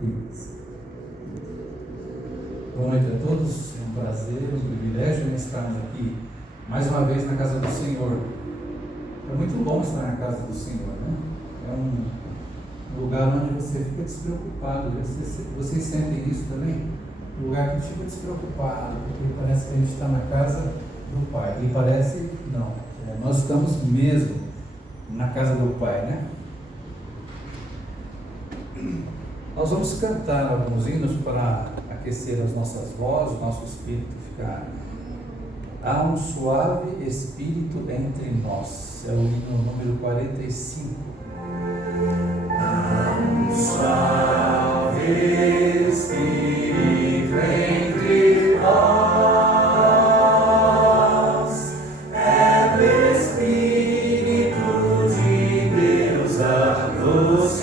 Isso. Boa noite a todos, é um prazer, um privilégio estarmos aqui mais uma vez na casa do Senhor. É muito bom estar na casa do Senhor, né? É um lugar onde você fica despreocupado. Vocês sentem isso também? Um lugar que fica despreocupado, porque parece que a gente está na casa do Pai. E parece não, nós estamos mesmo na casa do Pai, né? Nós vamos cantar alguns hinos para aquecer as nossas vozes, o nosso espírito ficar. Há um suave espírito entre nós. É o hino número 45. Há um suave espírito entre nós. É o Espírito de Deus a nos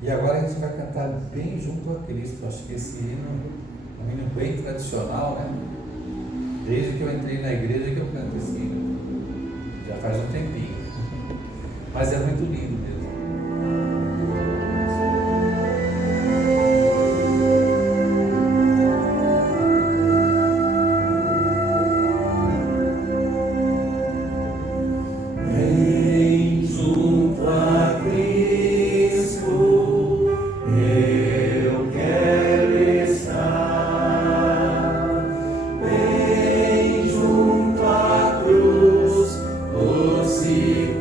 E agora a gente vai cantar bem junto a Cristo. Acho que esse hino é um hino bem tradicional, né? Desde que eu entrei na igreja que eu canto esse hino. Já faz um tempinho. Mas é muito lindo mesmo.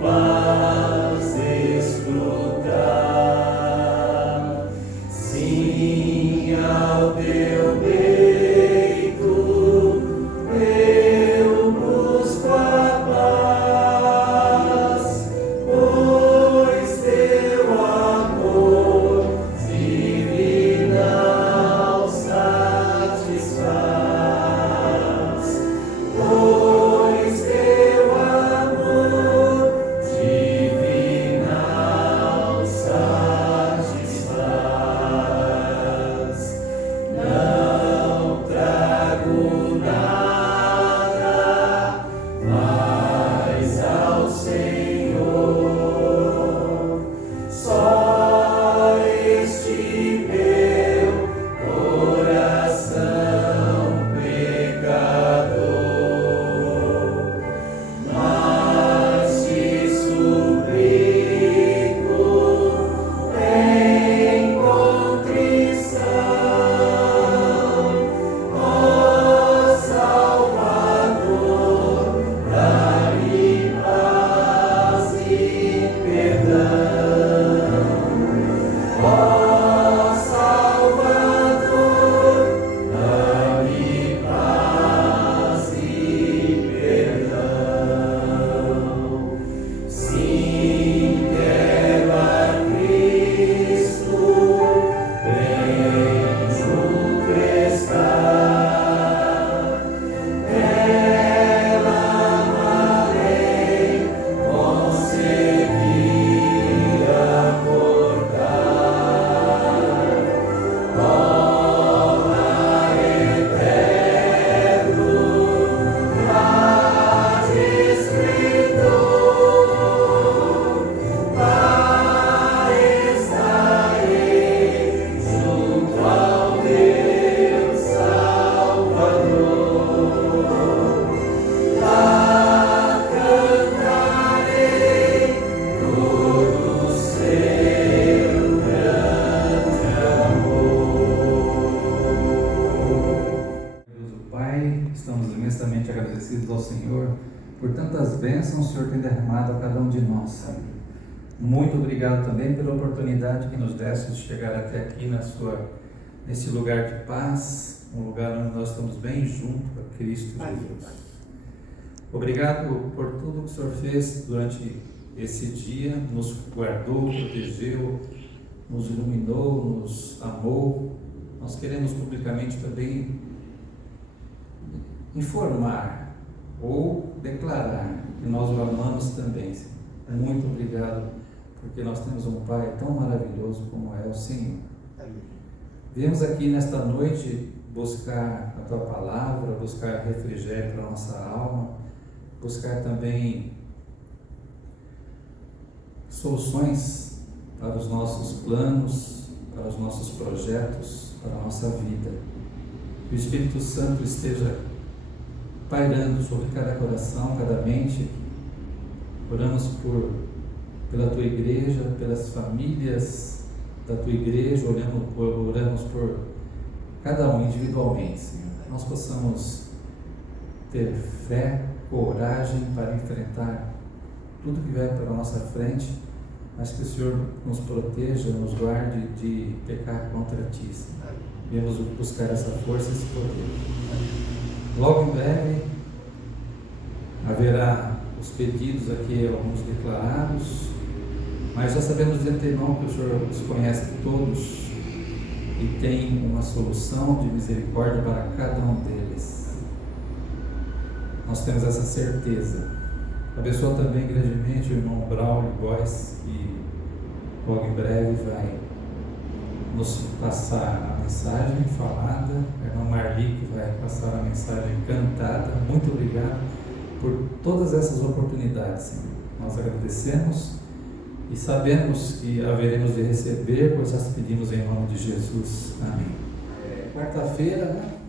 Paz estamos imensamente agradecidos ao Senhor por tantas bênçãos que o Senhor tem derramado a cada um de nós. Muito obrigado também pela oportunidade que nos deste de chegar até aqui nesse lugar de paz, um lugar onde nós estamos bem junto a Cristo Jesus. Obrigado por tudo que o Senhor fez durante esse dia, nos guardou, protegeu, nos iluminou, nos amou. Nós queremos publicamente também informar ou declarar que nós o amamos também, Senhor. Muito obrigado, porque nós temos um Pai tão maravilhoso como é o Senhor. Viemos aqui nesta noite buscar a Tua Palavra, buscar refrigério para a nossa alma, buscar também soluções para os nossos planos, para os nossos projetos, para a nossa vida. Que o Espírito Santo esteja pairando sobre cada coração, cada mente. Oramos pela Tua igreja, pelas famílias da Tua igreja, oramos por cada um individualmente, Senhor. Que nós possamos ter fé, coragem para enfrentar tudo que vier pela nossa frente, mas que o Senhor nos proteja, nos guarde de pecar contra Ti, Senhor. Viemos buscar essa força e esse poder. Logo em breve haverá os pedidos aqui, alguns declarados, mas já sabemos de antemão que o Senhor os conhece todos e tem uma solução de misericórdia para cada um deles. Nós temos essa certeza. Abençoa também grandemente o irmão Braulio Góes, que logo em breve vai nos passar a mensagem falada, a irmã Marli, que vai passar a mensagem cantada. Muito obrigado por todas essas oportunidades, Senhor. Nós agradecemos e sabemos que haveremos de receber, pois já pedimos em nome de Jesus. Amém. Quarta-feira, né?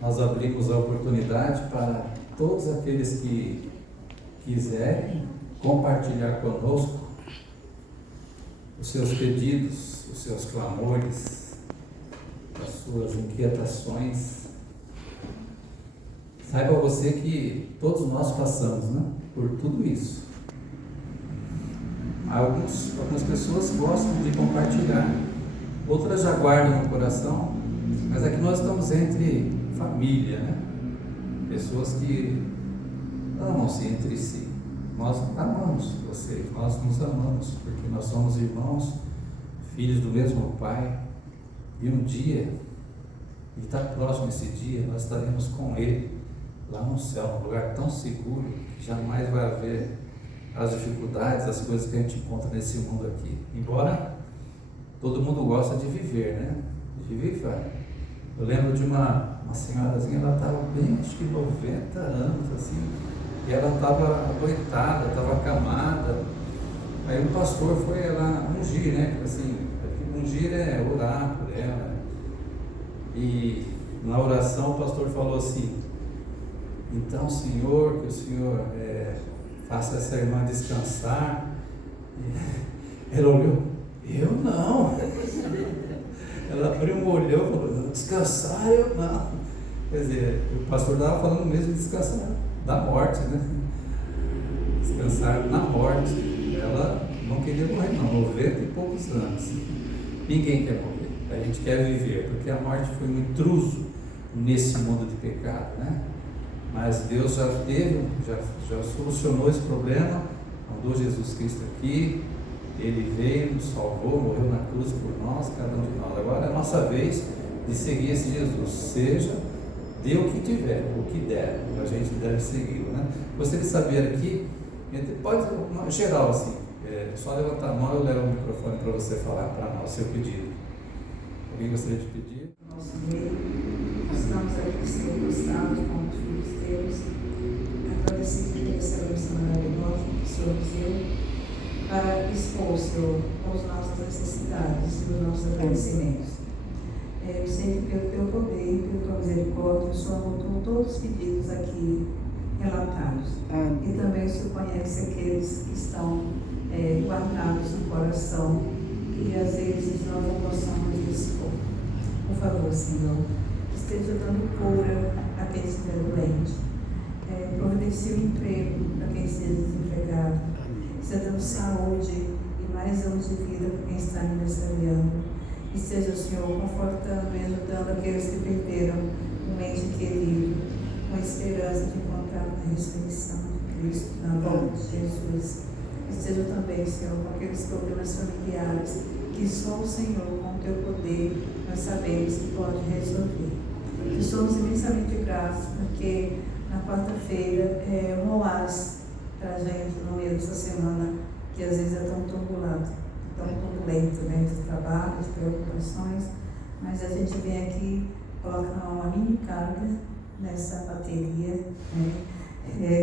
Nós abrimos a oportunidade para todos aqueles que quiserem compartilhar conosco os seus pedidos, os seus clamores, as suas inquietações. Saiba você que todos nós passamos, né, por tudo isso. Algumas pessoas gostam de compartilhar, outras já guardam no coração, mas aqui nós estamos entre família, né? Pessoas que amam-se entre si. Nós amamos vocês, nós nos amamos, porque nós somos irmãos, filhos do mesmo Pai, e um dia, e está próximo esse dia, nós estaremos com Ele lá no céu, num lugar tão seguro que jamais vai haver as dificuldades, as coisas que a gente encontra nesse mundo aqui. Embora todo mundo gosta de viver, né? De viver. Eu lembro de uma senhorazinha, ela estava bem, acho que 90 anos, assim, e ela estava adoentada, estava acamada. Aí o pastor foi lá ungir, né? Assim, ungir é orar por ela. E na oração o pastor falou assim: então, Senhor, que o Senhor faça essa irmã descansar. E ela olhou: eu não. Ela abriu um olhão e falou: descansar eu não. Quer dizer, o pastor estava falando mesmo de descansar da morte, né? Descansar na morte. Ela não queria morrer, não, 90 e poucos anos. Ninguém quer morrer, a gente quer viver, porque a morte foi um intruso nesse mundo de pecado, né? Mas Deus já solucionou esse problema, mandou Jesus Cristo aqui, Ele veio, nos salvou, morreu na cruz por nós, cada um de nós. Agora é a nossa vez de seguir esse Jesus, dê o que tiver, o que der, a gente deve segui-lo, né? Gostaria de saber aqui, pode, geral assim, só levantar a mão e eu levo o microfone para você falar para nós seu pedido. Alguém gostaria de pedir? Nosso meio, estamos aqui, Senhor, gostados com os filhos teus, agradecidos por essa bênção maravilhosa que o Senhor nos deu, para expor, Senhor, as nossas necessidades e os nossos agradecimentos. Eu sei que pelo teu poder, pela tua misericórdia, o Senhor anotou todos os pedidos aqui relatados. E também o Senhor conhece aqueles que estão guardados no coração e às vezes nós não possamos expor. Por favor, Senhor, esteja dando cura aquele que estiver doente. Providencie o emprego para quem esteja desempregado. Esteja dando saúde e mais anos de vida para quem está aniversariando. Esteja, Senhor, confortando e ajudando aqueles que perderam um ente querido, com esperança de encontrar a ressurreição de Cristo na volta de Jesus. Esteja também, Senhor, com aqueles problemas familiares que só o Senhor, com o teu poder, nós sabemos que pode resolver. E somos imensamente gratos porque na quarta-feira é um oásis para a gente no meio dessa semana que às vezes é tão turbulento, tão turbulento, né, de trabalho, de preocupações, mas a gente vem aqui, coloca uma mini carga nessa bateria, né,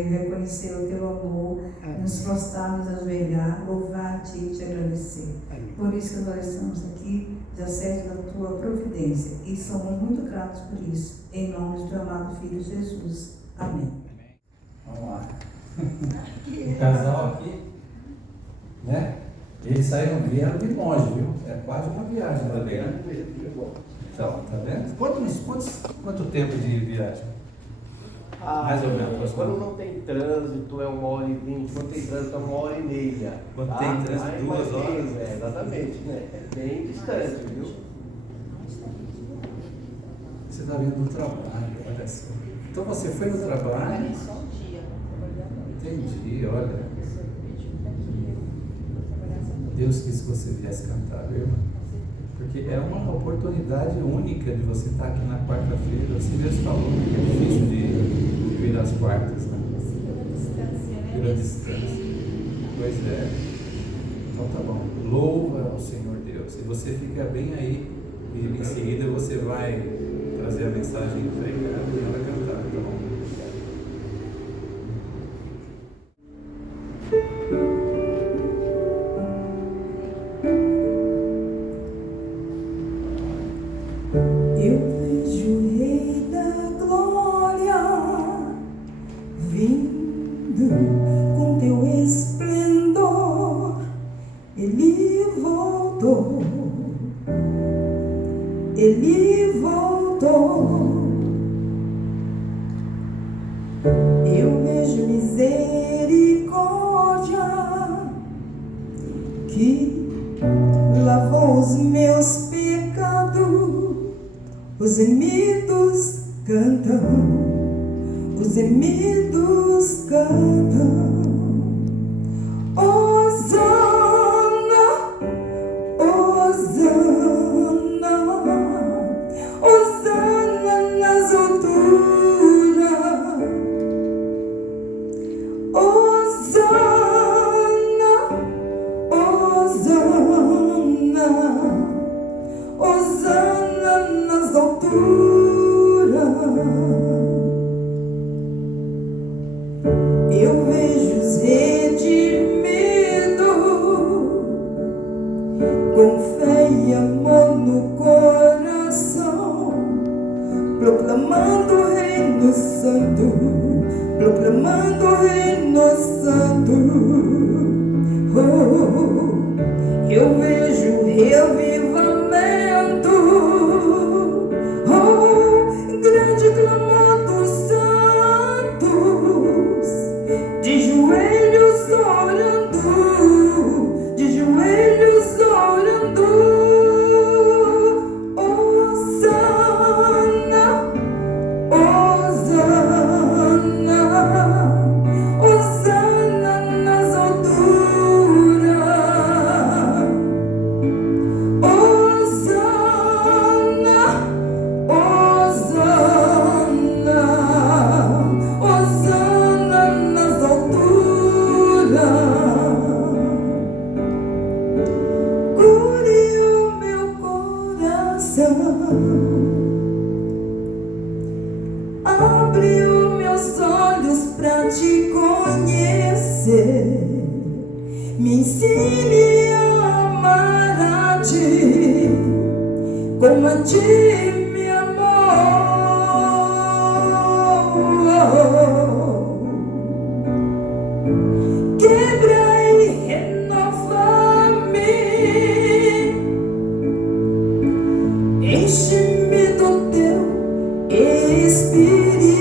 reconhecer o teu amor, nos prostrar, nos ajoelhar, louvar a ti e te agradecer. Por isso que nós estamos aqui, já certo da tua providência, e somos muito gratos por isso, em nome do teu amado Filho Jesus. Amém. Vamos lá. O casal aqui, né? Eles saíram, vieram de longe, viu? É quase uma viagem também, né? Então, tá vendo? Quanto tempo de viagem? Mais ou menos. Quando não tem trânsito é 1h20, quando tem trânsito é 1h30. Quando tem trânsito, 2 horas. Exatamente, né? É bem distante, viu? Você está vindo do trabalho, olha só. Então você foi no trabalho? Só um dia, Entendi, olha. Deus quis que você viesse cantar, viu, irmã? Porque é uma oportunidade única de você estar aqui na quarta-feira. Você mesmo falou que é difícil de vir às quartas, né? Pela distância. Pois é. Então tá bom. Louva ao Senhor Deus. E você fica bem aí. E em seguida você vai trazer a mensagem entregada e ela vai cantar, tá bom? Eu vejo o Rei da Glória vindo com teu esplendor. Ele voltou, ele voltou. Eu vejo misericórdia que lavou os meus pecados. Os gemidos cantam, os gemidos cantam. Hosana, Hosana, Hosana nas alturas. Hosana, Hosana, Hosana nas alturas. Eu vejo os redimidos com fé e amor no coração, proclamando o Reino Santo, proclamando o Reino Santo. Oh, eu vejo reavivamento, grande clamor dos santos, de joelhos orando, de joelhos orando. Hosana, Hosana, Hosana nas alturas. Hosana, Hosana, Hosana nas alturas. Cure o meu coração, abre os meus olhos pra te conhecer, me ensine a amar a ti como a ti me amou. Quebra e renova-me, enche-me do teu Espírito.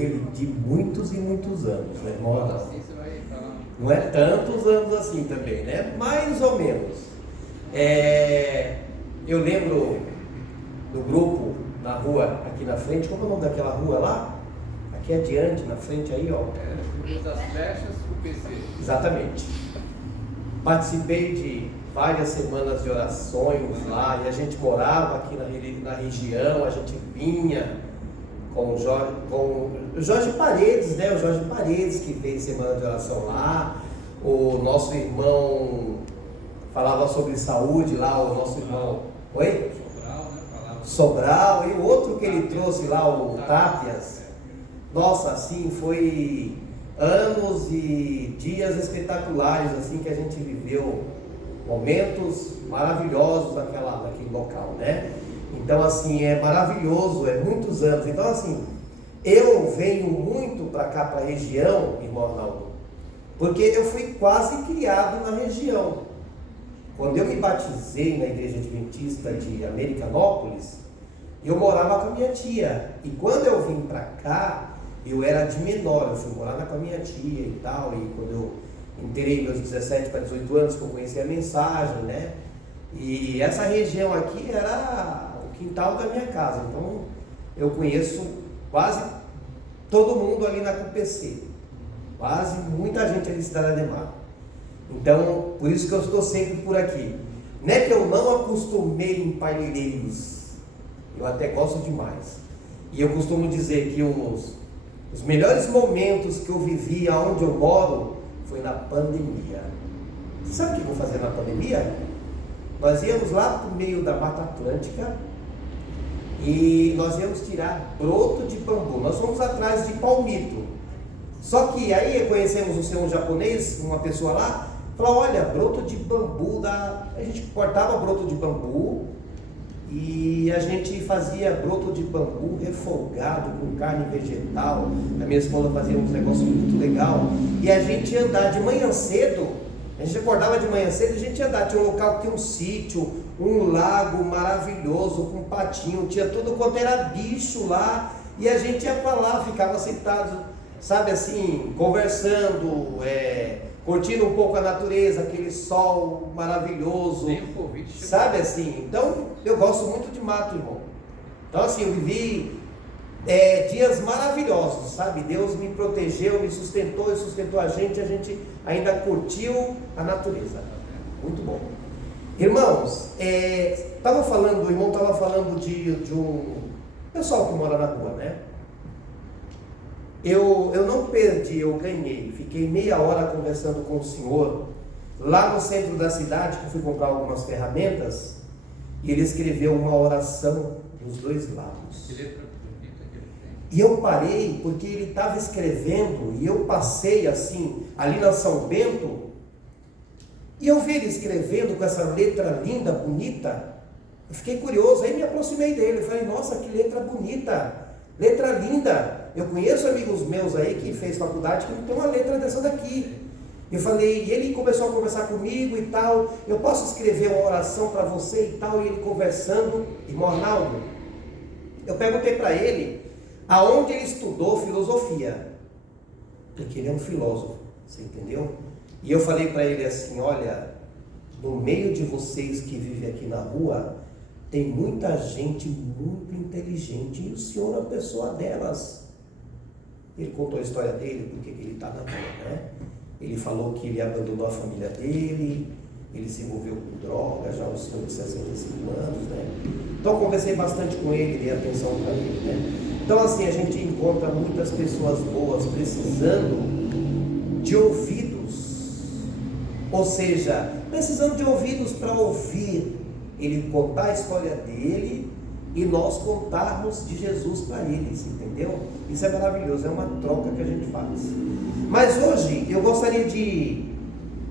ele de muitos e muitos anos, né, irmão? Assim você vai falar. Não é tantos anos assim também, né? Mais ou menos. Eu lembro do grupo na rua aqui na frente. Como é o nome daquela rua lá? Aqui adiante, na frente aí, ó. Cruz das Flechas, o PC. Exatamente. Participei de várias semanas de orações lá, e a gente morava aqui na região, a gente vinha com o Jorge Paredes, né? O Jorge Paredes que fez semana de oração lá. O nosso irmão falava sobre saúde lá, o nosso irmão. Oi? Sobral, né? Falava. Sobral, e o outro que ele trouxe lá, o Tápias. Nossa, assim, foi anos e dias espetaculares, assim, que a gente viveu, momentos maravilhosos naquele local, né? Então, assim, é maravilhoso, é muitos anos. Então, assim, eu venho muito para cá, para a região, irmão Arnaldo, porque eu fui quase criado na região. Quando eu me batizei na Igreja Adventista de Americanópolis, eu morava com a minha tia. E quando eu vim para cá, eu era de menor, eu fui morar com a minha tia e tal. E quando eu entrei meus 17 para 18 anos, que eu conheci a mensagem, né? E essa região aqui era o quintal da minha casa. Então, eu conheço quase todo mundo ali na CUPC. Quase muita gente ali em Cidade Ademar. Então, por isso que eu estou sempre por aqui. Não é que eu não acostumei em Parelheiros, eu até gosto demais. E eu costumo dizer que os melhores momentos que eu vivi aonde eu moro foi na pandemia. Você sabe o que eu vou fazer na pandemia? Nós íamos lá para o meio da Mata Atlântica e nós íamos tirar broto de bambu. Nós fomos atrás de palmito. Só que aí conhecemos um senhor japonês, uma pessoa lá, falou: olha, broto de bambu, a gente cortava broto de bambu e a gente fazia broto de bambu refogado com carne vegetal. A minha esposa fazia uns negócios muito legal. E a gente ia andar de manhã cedo, a gente acordava de manhã cedo e a gente ia andar. Tinha um local que tinha um sítio, um lago maravilhoso com patinho, tinha tudo quanto era bicho lá. E a gente ia para lá, ficava sentado, sabe assim, conversando, curtindo um pouco a natureza, aquele sol maravilhoso, sabe assim. Então, eu gosto muito de mato, irmão. Então, assim, eu vivi dias maravilhosos, sabe? Deus me protegeu, me sustentou e sustentou a gente ainda curtiu a natureza. Muito bom. Irmãos, o irmão estava falando de um pessoal que mora na rua, né? Eu não perdi, eu ganhei. Fiquei meia hora conversando com o senhor lá no centro da cidade, que eu fui comprar algumas ferramentas, e ele escreveu uma oração dos dois lados. E eu parei porque ele estava escrevendo, e eu passei assim, ali na São Bento, e eu vi ele escrevendo com essa letra linda, bonita. Eu fiquei curioso, aí me aproximei dele, eu falei: nossa, que letra bonita, letra linda. Eu conheço amigos meus aí que fez faculdade que não tem uma letra dessa daqui. Eu falei, e ele começou a conversar comigo e tal: eu posso escrever uma oração para você e tal? E ele conversando. Irmão Arnaldo, eu perguntei para ele aonde ele estudou filosofia, porque ele é um filósofo, você entendeu? E eu falei para ele assim: olha, no meio de vocês que vivem aqui na rua, tem muita gente muito inteligente, e o senhor é uma pessoa delas. Ele contou a história dele, porque ele está na rua, né? Ele falou que ele abandonou a família dele, ele se envolveu com droga, já aos 65 anos, né? Então eu conversei bastante com ele, dei atenção para ele, né? Então, assim, a gente encontra muitas pessoas boas precisando de ouvidos, ou seja, precisando de ouvidos para ouvir ele contar a história dele e nós contarmos de Jesus para eles, entendeu? Isso é maravilhoso, é uma troca que a gente faz. Mas hoje eu gostaria de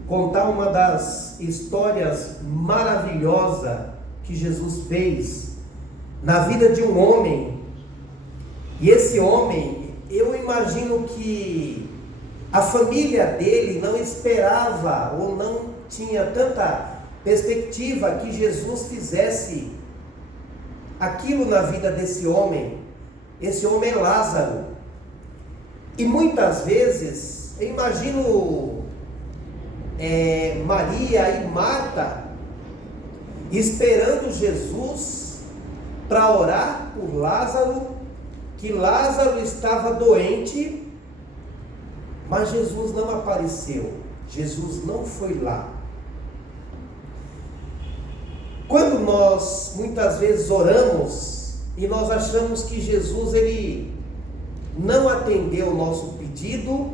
contar uma das histórias maravilhosas que Jesus fez na vida de um homem. E esse homem, eu imagino que a família dele não esperava ou não tinha tanta perspectiva que Jesus fizesse aquilo na vida desse homem. Esse homem é Lázaro. E muitas vezes, eu imagino Maria e Marta esperando Jesus para orar por Lázaro, que Lázaro estava doente, mas Jesus não apareceu, Jesus não foi lá. Quando nós muitas vezes oramos e nós achamos que Jesus ele não atendeu o nosso pedido,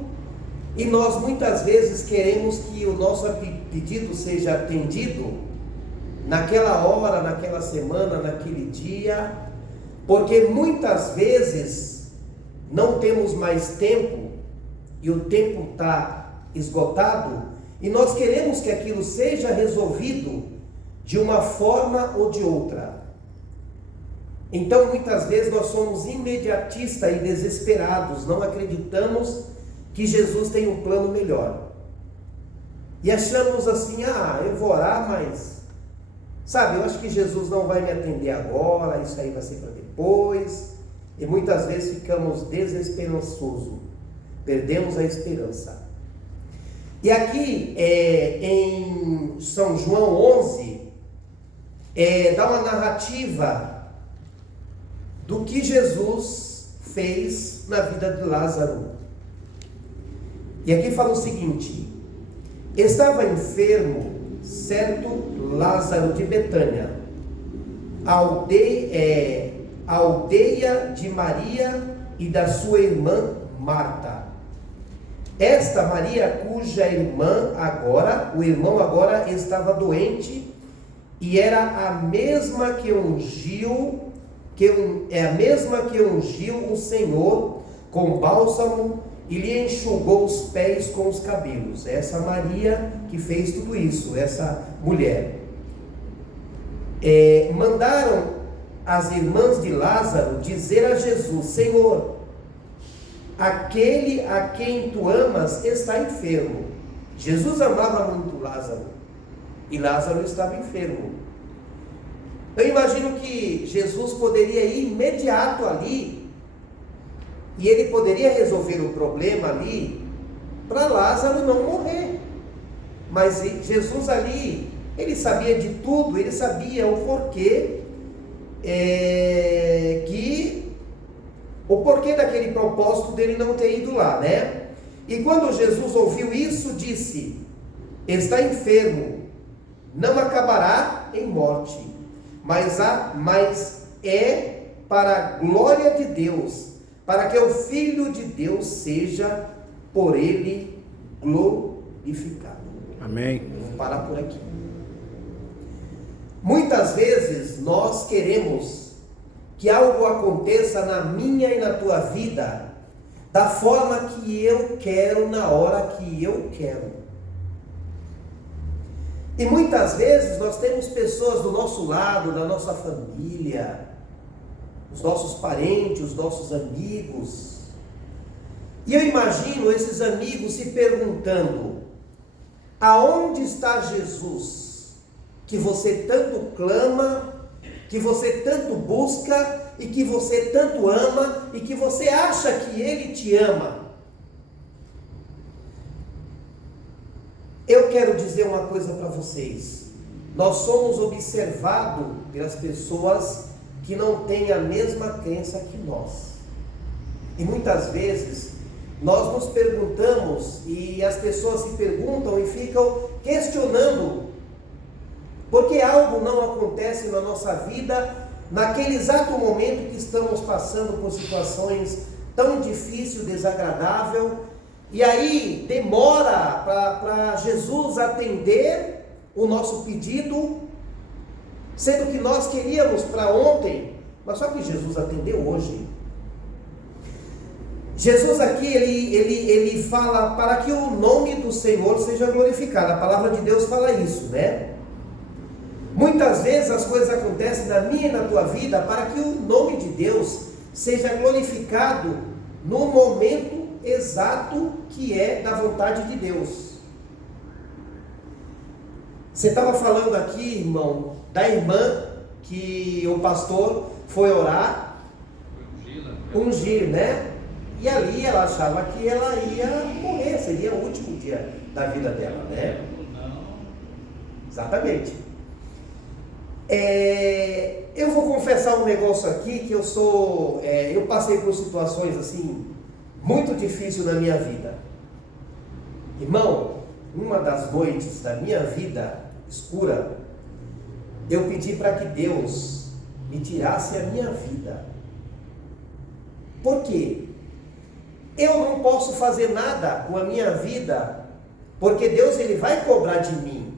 e nós muitas vezes queremos que o nosso pedido seja atendido naquela hora, naquela semana, naquele dia, porque muitas vezes não temos mais tempo e o tempo está esgotado, e nós queremos que aquilo seja resolvido de uma forma ou de outra. Então muitas vezes nós somos imediatistas e desesperados, não acreditamos que Jesus tem um plano melhor, e achamos assim, eu vou orar, mas sabe, eu acho que Jesus não vai me atender agora, isso aí vai ser para depois, e muitas vezes ficamos desesperançosos, perdemos a esperança. E aqui em São João 11, dá uma narrativa do que Jesus fez na vida de Lázaro. E aqui fala o seguinte: estava enfermo certo Lázaro de Betânia, aldeia de Maria e da sua irmã Marta. Esta Maria, cuja o irmão agora estava doente, e era a mesma que ungiu o Senhor com bálsamo e lhe enxugou os pés com os cabelos. Essa Maria que fez tudo isso, essa mulher. Mandaram as irmãs de Lázaro dizer a Jesus: Senhor, aquele a quem tu amas está enfermo. Jesus amava muito Lázaro, e Lázaro estava enfermo. Eu imagino que Jesus poderia ir imediato ali, e ele poderia resolver o problema ali, para Lázaro não morrer. Mas Jesus ali, ele sabia de tudo, ele sabia o porquê, o porquê daquele propósito dele não ter ido lá, né? E quando Jesus ouviu isso, disse: está enfermo, não acabará em morte, mas é para a glória de Deus, para que o Filho de Deus seja por ele glorificado. Amém. Vou parar por aqui. Muitas vezes nós queremos que algo aconteça na minha e na tua vida da forma que eu quero, na hora que eu quero. E muitas vezes nós temos pessoas do nosso lado, da nossa família, os nossos parentes, os nossos amigos, e eu imagino esses amigos se perguntando: aonde está Jesus, que você tanto clama, que você tanto busca, e que você tanto ama, e que você acha que Ele te ama? Eu quero dizer uma coisa para vocês: nós somos observados pelas pessoas que não têm a mesma crença que nós, e muitas vezes nós nos perguntamos, e as pessoas se perguntam e ficam questionando, porque algo não acontece na nossa vida naquele exato momento que estamos passando por situações tão difíceis, desagradáveis, e aí demora para Jesus atender o nosso pedido, sendo que nós queríamos para ontem, mas só que Jesus atendeu hoje. Jesus aqui, ele fala para que o nome do Senhor seja glorificado. A palavra de Deus fala isso, né? Muitas vezes as coisas acontecem na minha e na tua vida para que o nome de Deus seja glorificado no momento exato que é da vontade de Deus. Você estava falando aqui, irmão, da irmã que o pastor foi orar, ungir, né? E ali ela achava que ela ia morrer, seria o último dia da vida dela, né? Exatamente. Eu vou confessar um negócio aqui, que eu passei por situações assim, muito difíceis na minha vida. Irmão, uma das noites da minha vida escura, eu pedi para que Deus me tirasse a minha vida. Por quê? Eu não posso fazer nada com a minha vida, porque Deus ele vai cobrar de mim.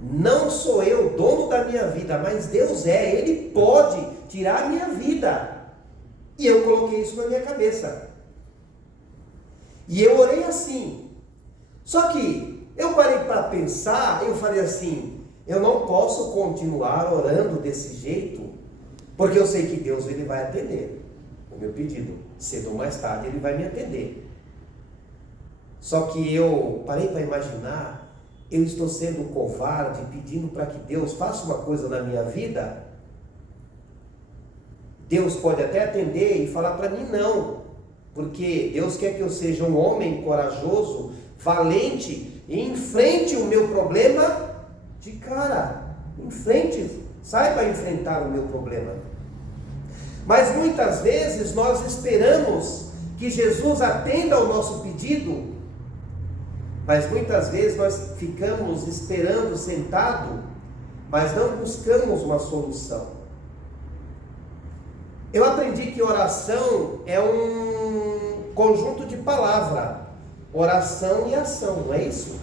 Não sou eu dono da minha vida, mas Deus Ele pode tirar a minha vida. E eu coloquei isso na minha cabeça. E eu orei assim. Só que eu parei para pensar, eu falei assim, eu não posso continuar orando desse jeito, porque eu sei que Deus ele vai atender o meu pedido. Cedo ou mais tarde ele vai me atender. Só que eu parei para imaginar, eu estou sendo covarde, pedindo para que Deus faça uma coisa na minha vida. Deus pode até atender e falar para mim não, porque Deus quer que eu seja um homem corajoso, valente, e enfrente o meu problema de cara, enfrente, saiba enfrentar o meu problema. Mas muitas vezes nós esperamos que Jesus atenda ao nosso pedido, mas muitas vezes nós ficamos esperando sentado, mas não buscamos uma solução. Eu aprendi que oração é um conjunto de palavras, oração e ação, não é isso?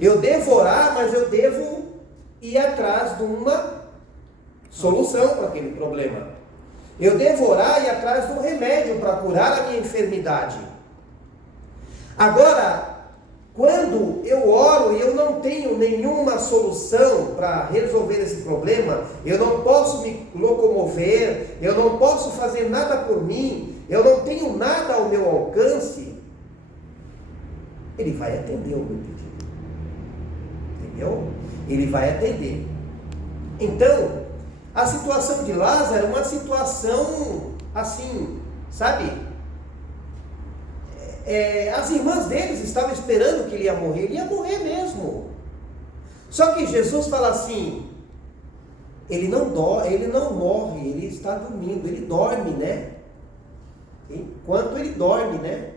Eu devo orar, mas eu devo ir atrás de uma solução para aquele problema. Eu devo orar e ir atrás de um remédio para curar a minha enfermidade. Agora, quando eu oro e eu não tenho nenhuma solução para resolver esse problema, eu não posso me locomover, eu não posso fazer nada por mim, eu não tenho nada ao meu alcance, ele vai atender o meu pedido. Entendeu? Ele vai atender. Então, a situação de Lázaro é uma situação assim, sabe? As irmãs deles estavam esperando que ele ia morrer mesmo. Só que Jesus fala assim, ele não morre, ele está dormindo, ele dorme, né? Enquanto ele dorme, né?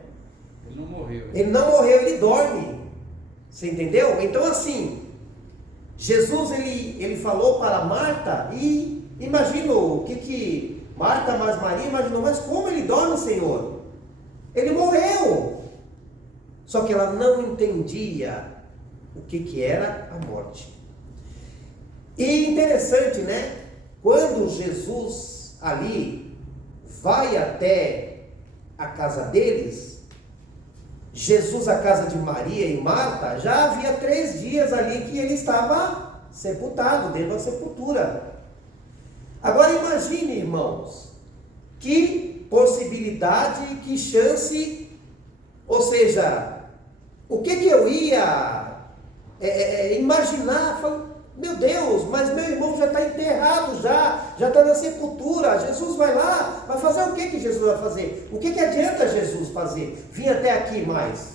Ele não morreu. Ele não morreu, ele dorme. Você entendeu? Então assim, Jesus ele falou para Marta, e imaginou o que Marta mais Maria imaginou, mas como ele dorme, Senhor? Ele morreu. Só que ela não entendia o que era a morte. E interessante, né? Quando Jesus ali vai até a casa deles, Jesus, a casa de Maria e Marta, já havia 3 dias ali que ele estava sepultado, dentro da sepultura. Agora imagine, irmãos, que possibilidade, que chance, ou seja, o que eu ia imaginar, meu Deus, mas meu irmão já está enterrado, já está na sepultura, Jesus vai lá, vai fazer o que Jesus vai fazer? O que adianta Jesus fazer? Vir até aqui mais?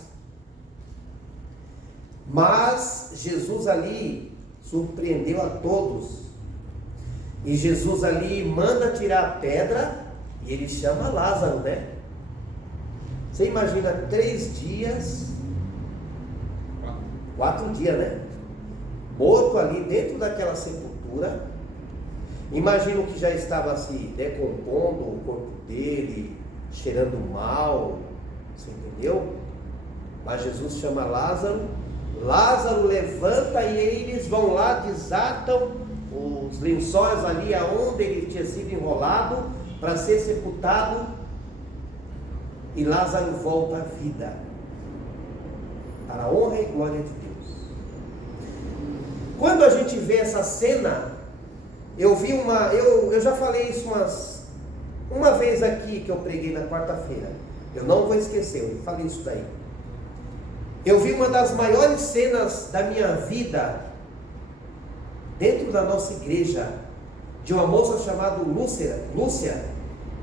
Mas Jesus ali surpreendeu a todos, e Jesus ali manda tirar a pedra, e ele chama Lázaro, né? Você imagina 3 dias, 4 dias, né? Morto ali dentro daquela sepultura. Imagino que já estava se decompondo o corpo dele, cheirando mal, você entendeu? Mas Jesus chama Lázaro, Lázaro levanta e eles vão lá, desatam os lençóis ali aonde ele tinha sido enrolado para ser sepultado, e Lázaro volta à vida, para a honra e glória de Deus. Quando a gente vê essa cena, eu já falei isso uma vez aqui que eu preguei na quarta-feira, eu não vou esquecer, eu falei isso daí. Eu vi uma das maiores cenas da minha vida dentro da nossa igreja, de uma moça chamada Lúcia,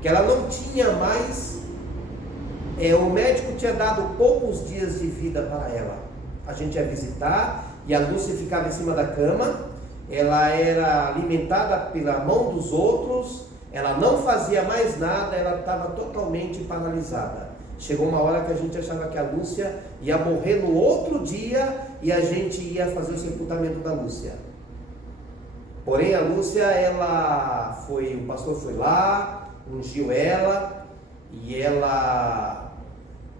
que ela não tinha mais o médico tinha dado poucos dias de vida para ela. A gente ia visitar e a Lúcia ficava em cima da cama, ela era alimentada pela mão dos outros, ela não fazia mais nada, ela estava totalmente paralisada. Chegou uma hora que a gente achava que a Lúcia ia morrer no outro dia e a gente ia fazer o sepultamento da Lúcia. Porém a Lúcia, o pastor foi lá, ungiu ela e ela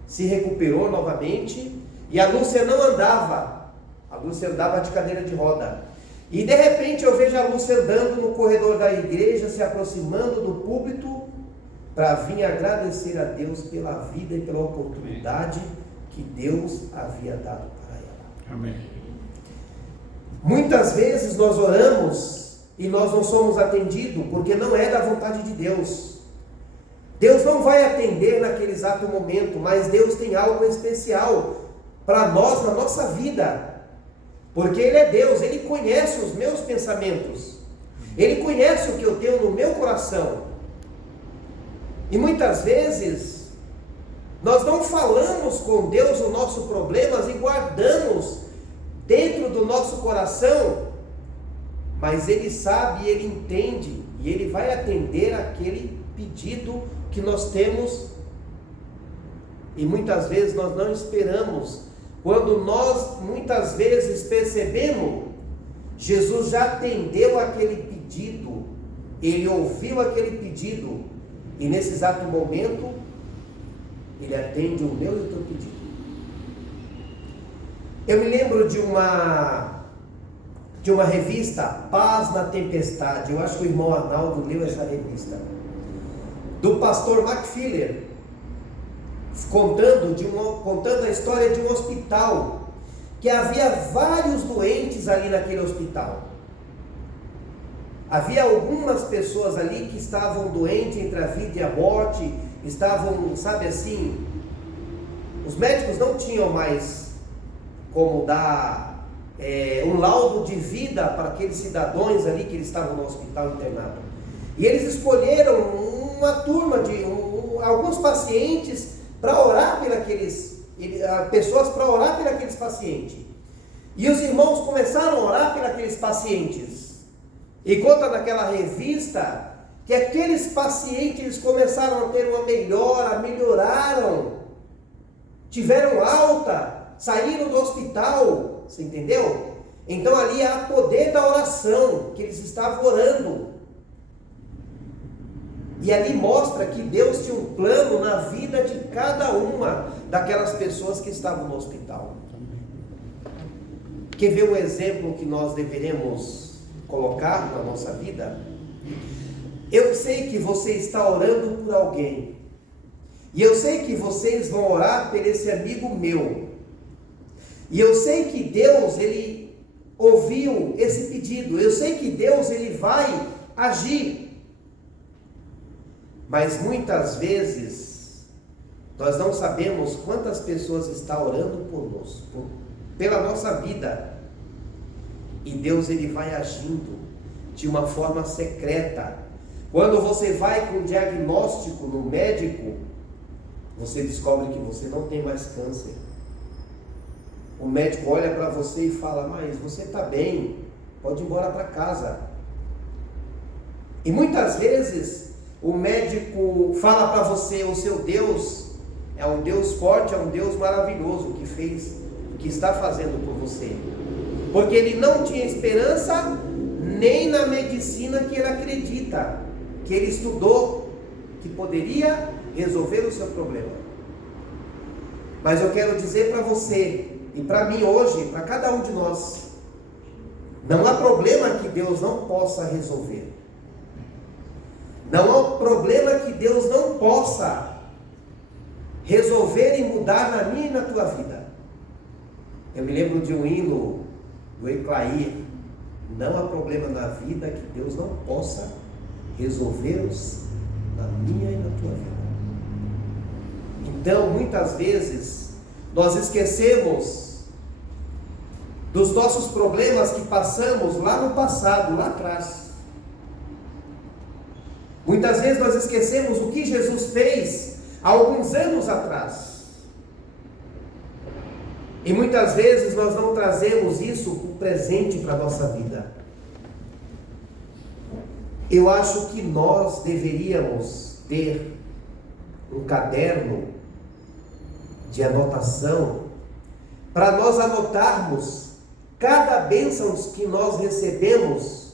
se recuperou novamente. E a Lúcia não andava, a Lúcia andava de cadeira de roda. E de repente eu vejo a Lúcia andando no corredor da igreja, se aproximando do púlpito, para vir agradecer a Deus pela vida e pela oportunidade que Deus havia dado para ela. Amém. Muitas vezes nós oramos e nós não somos atendidos, porque não é da vontade de Deus. Deus não vai atender naquele exato momento, mas Deus tem algo especial para nós, na nossa vida. Porque Ele é Deus, Ele conhece os meus pensamentos, Ele conhece o que eu tenho no meu coração. E muitas vezes nós não falamos com Deus os nossos problemas e guardamos dentro do nosso coração, mas Ele sabe, Ele entende e Ele vai atender aquele pedido que nós temos. E muitas vezes nós não esperamos. Quando nós muitas vezes percebemos, Jesus já atendeu aquele pedido, Ele ouviu aquele pedido, e nesse exato momento, Ele atende o meu e o teu pedido. Eu me lembro de uma revista, Paz na Tempestade. Eu acho que o irmão Arnaldo leu essa revista, do pastor McFiller, contando a história de um hospital, que havia vários doentes ali naquele hospital. Havia algumas pessoas ali que estavam doentes entre a vida e a morte, estavam, sabe assim, os médicos não tinham mais como dar um laudo de vida para aqueles cidadãos ali que eles estavam no hospital internado. E eles escolheram uma turma de alguns pacientes para orar por pessoas para orar por aqueles pacientes. E os irmãos começaram a orar por aqueles pacientes. E conta naquela revista que aqueles pacientes começaram a ter uma melhora, melhoraram, tiveram alta, saíram do hospital, você entendeu? Então ali há poder da oração, que eles estavam orando. E ali mostra que Deus tinha um plano na vida de cada uma daquelas pessoas que estavam no hospital. Quer ver um exemplo que nós deveremos colocar na nossa vida? Eu sei que você está orando por alguém, e eu sei que vocês vão orar por esse amigo meu, e eu sei que Deus, Ele ouviu esse pedido, eu sei que Deus, Ele vai agir. Mas muitas vezes nós não sabemos quantas pessoas estão orando por nós, pela nossa vida. E Deus, Ele vai agindo de uma forma secreta. Quando você vai com um diagnóstico no médico, você descobre que você não tem mais câncer. O médico olha para você e fala: mas você está bem, pode ir embora para casa. E muitas vezes o médico fala para você: o seu Deus é um Deus forte, é um Deus maravilhoso que fez, que está fazendo por você. Porque ele não tinha esperança nem na medicina que ele acredita, que ele estudou, que poderia resolver o seu problema. Mas eu quero dizer para você e para mim hoje, para cada um de nós, não há problema que Deus não possa resolver. Não há problema que Deus não possa resolver e mudar na minha e na tua vida. Eu me lembro de um hino do Eclair: não há problema na vida que Deus não possa resolver-os na minha e na tua vida. Então, muitas vezes, nós esquecemos dos nossos problemas que passamos lá no passado, lá atrás. Muitas vezes nós esquecemos o que Jesus fez há alguns anos atrás. E muitas vezes nós não trazemos isso para o presente, para a nossa vida. Eu acho que nós deveríamos ter um caderno de anotação para nós anotarmos cada bênção que nós recebemos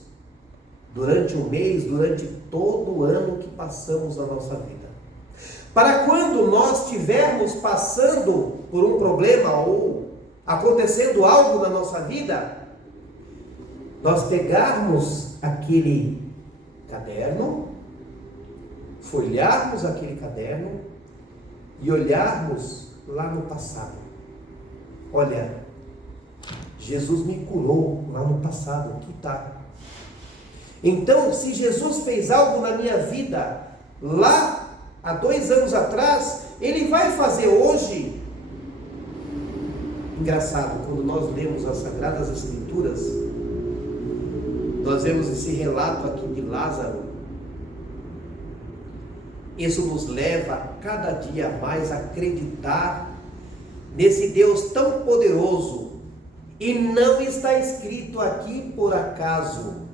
durante o mês, durante todo o ano que passamos na nossa vida. Para quando nós estivermos passando por um problema ou acontecendo algo na nossa vida, nós pegarmos aquele caderno, folhearmos aquele caderno e olharmos lá no passado. Olha, Jesus me curou lá no passado, aqui está. Então, se Jesus fez algo na minha vida lá há 2 anos atrás, Ele vai fazer hoje. Engraçado, quando nós lemos as Sagradas Escrituras, nós vemos esse relato aqui de Lázaro. Isso nos leva a cada dia mais a acreditar nesse Deus tão poderoso. E não está escrito aqui por acaso.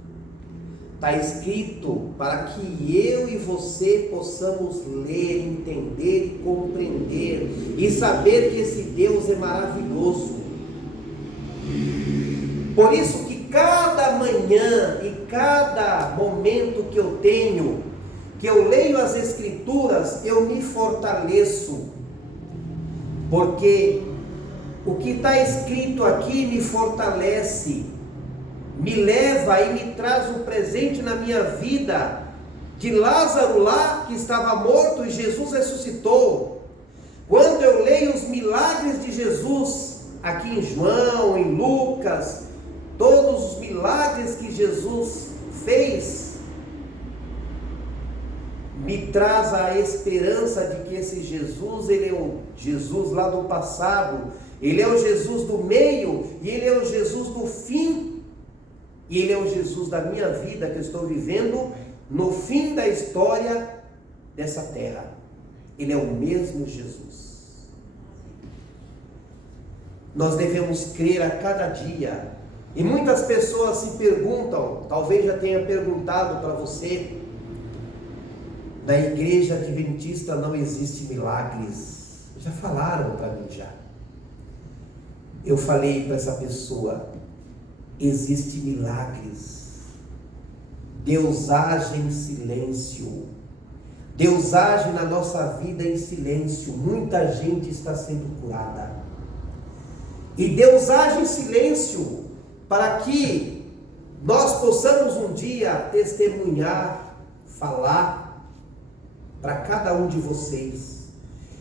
Está escrito para que eu e você possamos ler, entender e compreender e saber que esse Deus é maravilhoso. Por isso que cada manhã e cada momento que eu tenho, que eu leio as Escrituras, eu me fortaleço, porque o que está escrito aqui me fortalece, me leva e me traz um presente na minha vida, de Lázaro lá que estava morto e Jesus ressuscitou. Quando eu leio os milagres de Jesus, aqui em João, em Lucas, todos os milagres que Jesus fez, me traz a esperança de que esse Jesus, ele é o Jesus lá do passado, ele é o Jesus do meio, e ele é o Jesus do fim, e ele é o Jesus da minha vida que eu estou vivendo no fim da história dessa terra. Ele é o mesmo Jesus. Nós devemos crer a cada dia. E muitas pessoas se perguntam, talvez já tenha perguntado para você, na igreja adventista não existe milagres. Já falaram para mim já. Eu falei para essa pessoa, existe milagres. Deus age em silêncio. Deus age na nossa vida em silêncio. Muita gente está sendo curada. E Deus age em silêncio para que nós possamos um dia testemunhar, falar para cada um de vocês.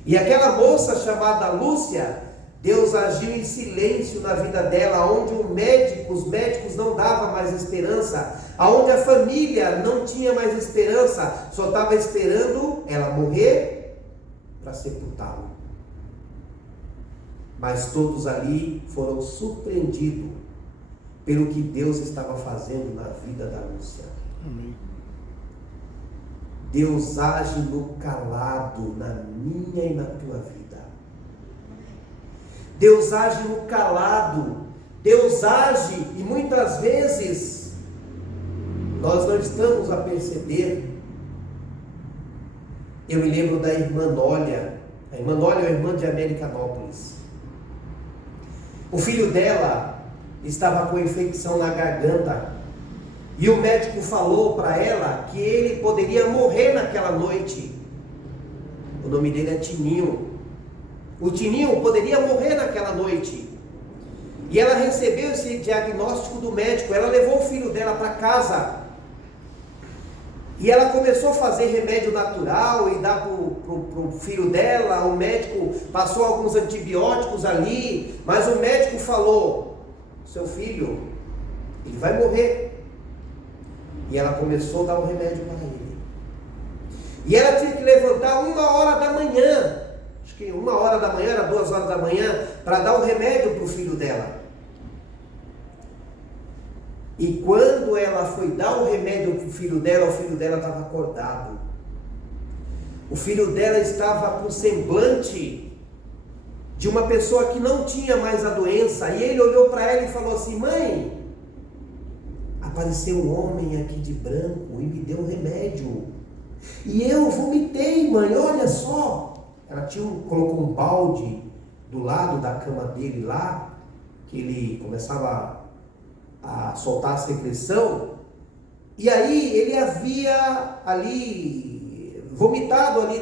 E aquela moça chamada Lúcia, Deus agiu em silêncio na vida dela, onde os médicos não davam mais esperança, aonde a família não tinha mais esperança, só estava esperando ela morrer para sepultá-la. Mas todos ali foram surpreendidos pelo que Deus estava fazendo na vida da Lúcia. Amém. Deus age no calado, na minha e na tua vida. Deus age no calado, Deus age e muitas vezes nós não estamos a perceber. Eu me lembro da irmã Nólia. A irmã Nólia é a irmã de Americanópolis. O filho dela estava com infecção na garganta e o médico falou para ela que ele poderia morrer naquela noite. O nome dele é Tininho. O Tininho poderia morrer naquela noite. E ela recebeu esse diagnóstico do médico. Ela levou o filho dela para casa. E ela começou a fazer remédio natural e dar para o filho dela. O médico passou alguns antibióticos ali. Mas o médico falou, seu filho, ele vai morrer. E ela começou a dar o remédio para ele. E ela tinha que levantar 1h da manhã. Acho que 1h da manhã, era 2h da manhã, para dar o remédio para o filho dela. E quando ela foi dar o remédio para o filho dela estava acordado. O filho dela estava com semblante de uma pessoa que não tinha mais a doença. E ele olhou para ela e falou assim: mãe, apareceu um homem aqui de branco e me deu um remédio. E eu vomitei, mãe, olha só. Ela colocou um balde do lado da cama dele lá, que ele começava a soltar a secreção. E aí ele havia ali vomitado ali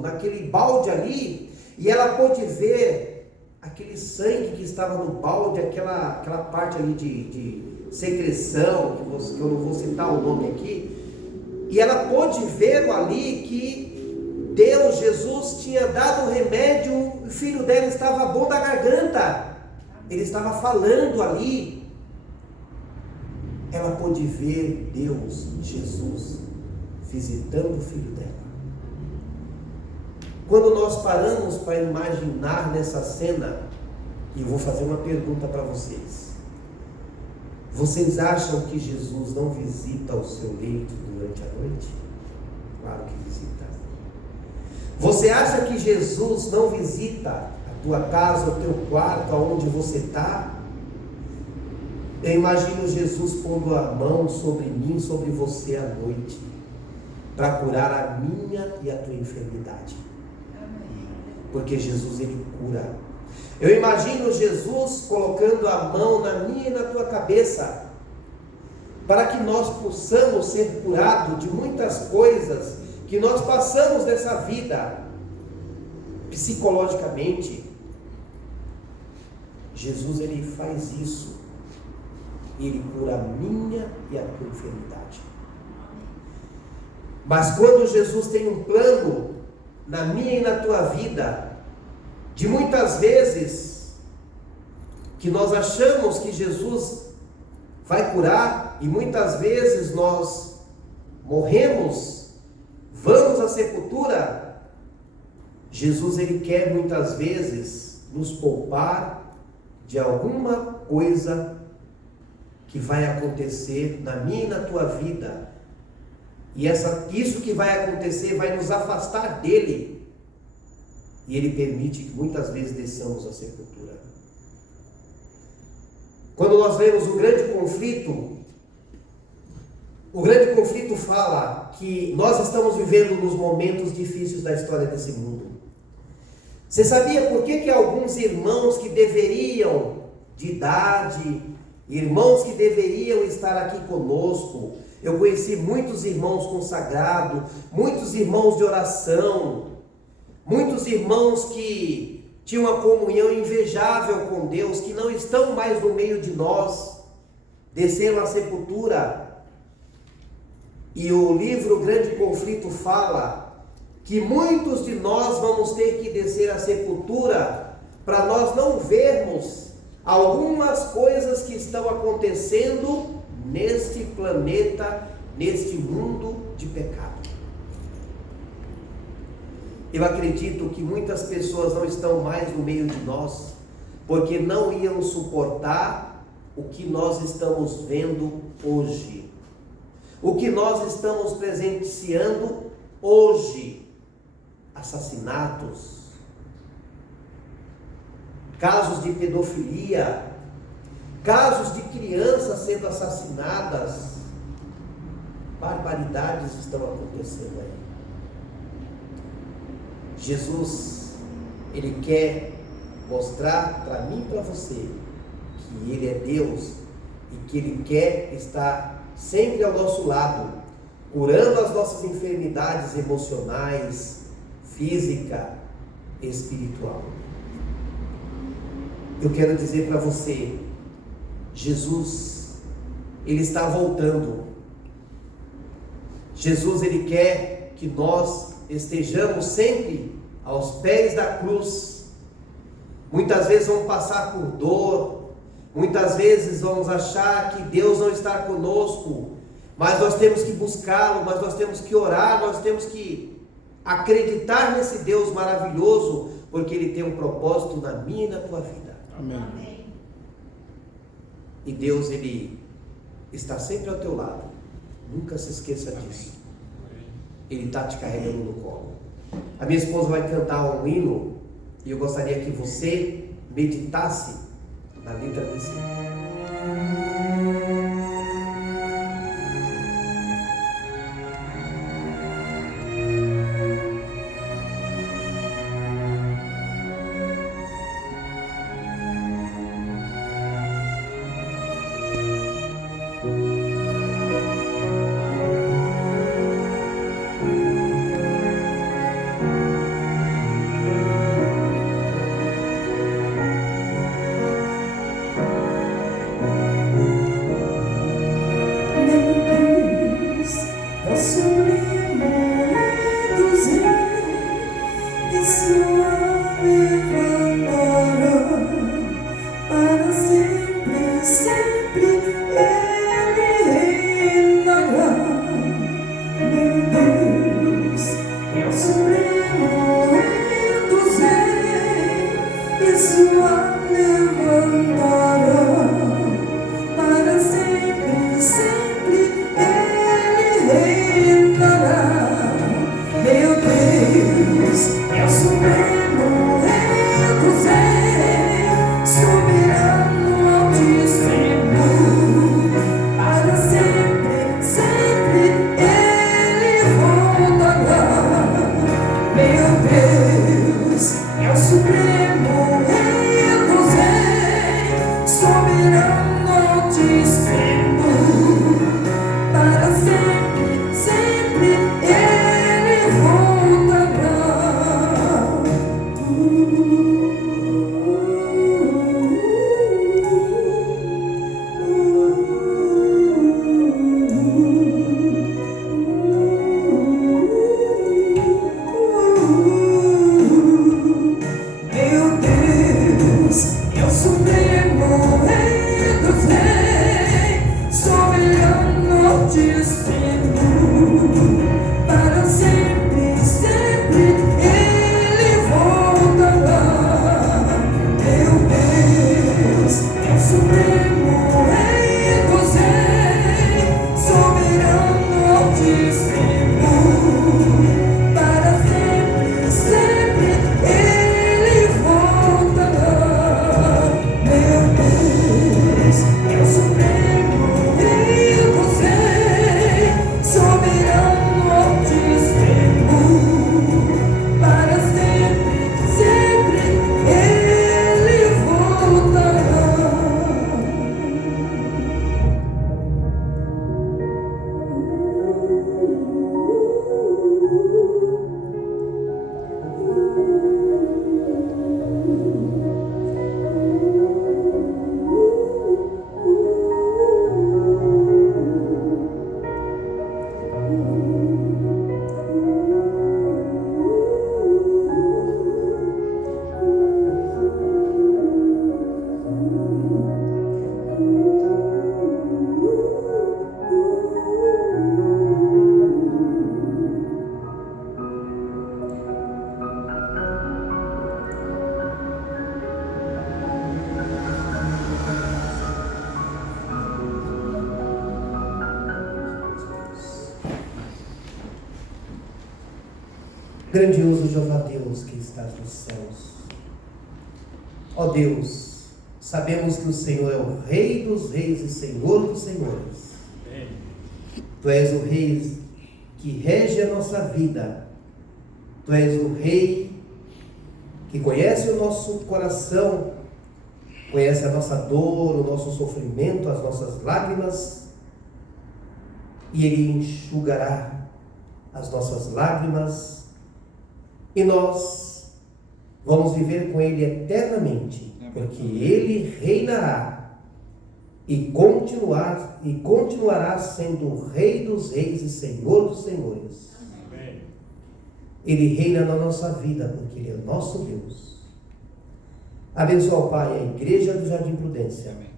naquele balde ali, e ela pôde ver aquele sangue que estava no balde, aquela parte ali de secreção, que eu não vou citar o nome aqui, e ela pôde ver ali que Deus, Jesus, tinha dado um remédio, o filho dela estava bom da garganta, ele estava falando ali. Ela pôde ver Deus, Jesus, visitando o filho dela. Quando nós paramos para imaginar nessa cena, e eu vou fazer uma pergunta para vocês: vocês acham que Jesus não visita o seu leito durante a noite? Claro que visita. Você acha que Jesus não visita a tua casa, o teu quarto, aonde você está? Eu imagino Jesus pondo a mão sobre mim, sobre você à noite, para curar a minha e a tua enfermidade. Porque Jesus, ele cura. Eu imagino Jesus colocando a mão na minha e na tua cabeça, para que nós possamos ser curados de muitas coisas que nós passamos nessa vida, psicologicamente. Jesus, ele faz isso. Ele cura a minha e a tua enfermidade. Mas quando Jesus tem um plano na minha e na tua vida, de muitas vezes que nós achamos que Jesus vai curar, e muitas vezes nós morremos, vamos à sepultura, Jesus, ele quer muitas vezes nos poupar de alguma coisa que vai acontecer na minha e na tua vida, e isso que vai acontecer vai nos afastar dele, e ele permite que muitas vezes desçamos à sepultura. Quando nós lemos o grande conflito fala que nós estamos vivendo nos momentos difíceis da história desse mundo. Você sabia por que alguns irmãos que deveriam, de idade, irmãos que deveriam estar aqui conosco, eu conheci muitos irmãos consagrados, muitos irmãos de oração, muitos irmãos que tinham uma comunhão invejável com Deus, que não estão mais no meio de nós, desceram à sepultura. E o livro Grande Conflito fala que muitos de nós vamos ter que descer à sepultura para nós não vermos algumas coisas que estão acontecendo neste planeta, neste mundo de pecado. Eu acredito que muitas pessoas não estão mais no meio de nós, porque não iam suportar o que nós estamos vendo hoje, o que nós estamos presenciando hoje: assassinatos, casos de pedofilia, casos de crianças sendo assassinadas, barbaridades estão acontecendo aí. Jesus, ele quer mostrar para mim e para você que ele é Deus e que ele quer estar sempre ao nosso lado, curando as nossas enfermidades emocionais, física e espiritual. Eu quero dizer para você, Jesus, ele está voltando. Jesus, ele quer que nós estejamos sempre aos pés da cruz. Muitas vezes vamos passar por dor, muitas vezes vamos achar que Deus não está conosco, mas nós temos que buscá-lo, mas nós temos que orar, nós temos que acreditar nesse Deus maravilhoso, porque ele tem um propósito na minha e na tua vida. Amém. E Deus, ele está sempre ao teu lado. Nunca se esqueça disso. Ele está te carregando no colo. A minha esposa vai cantar um hino e eu gostaria que você meditasse na letra desse hino. Grandioso Jeová Deus que estás nos céus. Ó Deus, sabemos que o Senhor é o Rei dos reis e Senhor dos senhores. Tu és o Rei que rege a nossa vida. Tu és o Rei que conhece o nosso coração, conhece a nossa dor, o nosso sofrimento, as nossas lágrimas, e Ele enxugará as nossas lágrimas, e nós vamos viver com Ele eternamente, porque Ele reinará e continuará sendo o Rei dos reis e Senhor dos senhores. Amém. Ele reina na nossa vida, porque Ele é nosso Deus. Abençoa, ó Pai, a igreja do Jardim Prudência. Amém.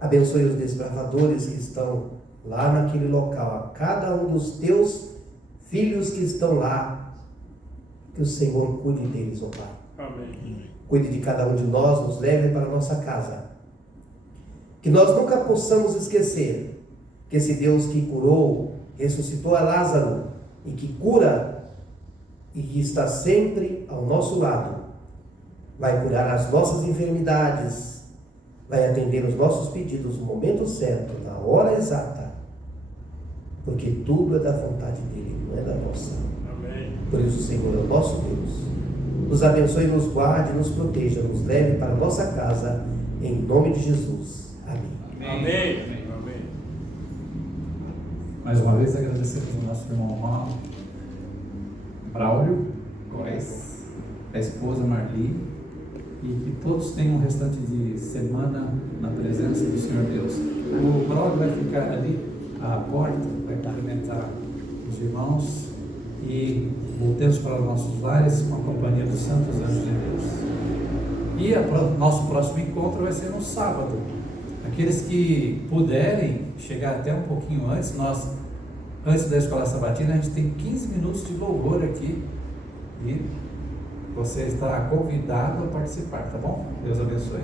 Abençoe os desbravadores que estão lá naquele local, a cada um dos teus filhos que estão lá. Que o Senhor cuide deles, ó Pai. Amém. Cuide de cada um de nós, nos leve para a nossa casa. Que nós nunca possamos esquecer que esse Deus que curou, ressuscitou a Lázaro e que cura e que está sempre ao nosso lado. Vai curar as nossas enfermidades, vai atender os nossos pedidos no momento certo, na hora exata, porque tudo é da vontade dele, não é da nossa. Amém. Por isso o Senhor é o nosso Deus. Nos abençoe, nos guarde, nos proteja, nos leve para a nossa casa, em nome de Jesus. Amém. Amém. Amém. Mais uma vez agradecemos ao nosso irmão Braulio Góes, a esposa Marli, e que todos tenham um restante de semana na presença do Senhor Deus. O Braulio vai ficar ali à porta, vai cumprimentar os irmãos e voltemos para os nossos lares com a companhia dos santos anjos de Deus. E nosso próximo encontro vai ser no sábado. Aqueles que puderem chegar até um pouquinho antes, antes da escola sabatina, a gente tem 15 minutos de louvor aqui e você está convidado a participar, tá bom? Deus abençoe.